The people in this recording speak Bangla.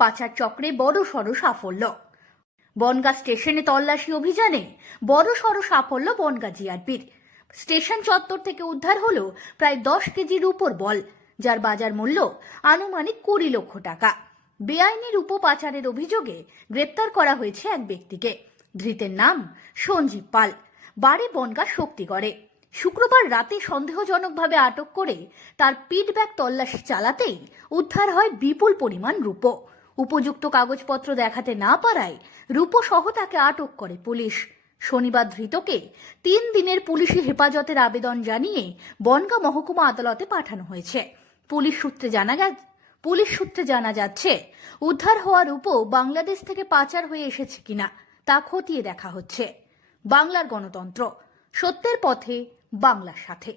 পাচার চক্রে বড়সড় সাফল্য। বনগাঁ স্টেশনে তল্লাশি অভিযানে বড়সড় সাফল্য বনগাঁ জিআরপির। স্টেশন চত্বর থেকে উদ্ধার হলো প্রায় 10 কেজি রূপোর বল, যার বাজার মূল্য আনুমানিক 20 লক্ষ টাকা। বেআইনি রূপো পাচারের অভিযোগে গ্রেপ্তার করা হয়েছে এক ব্যক্তিকে। ধৃতের নাম সঞ্জীব পাল, বাড়ি বনগাঁ শক্তিগড়ে। শুক্রবার রাতে সন্দেহজনকভাবে আটক করে তার পিটব্যাগ তল্লাশি চালাতেই উদ্ধার হয় বিপুল পরিমাণ রূপো। উপযুক্ত কাগজপত্র দেখাতে না পারায় রূপো সহ তাকে আটক করে পুলিশ। শনিবার ধৃতকে 3 দিনের পুলিশি হেফাজতের আবেদন জানিয়ে বনগাঁ মহকুমা আদালতে পাঠানো হয়েছে। পুলিশ সূত্রে জানা যাচ্ছে, উদ্ধার হওয়া রূপো বাংলাদেশ থেকে পাচার হয়ে এসেছে কিনা তা খতিয়ে দেখা হচ্ছে। বাংলার গণতন্ত্র, সত্যের পথে, বাংলার সাথে।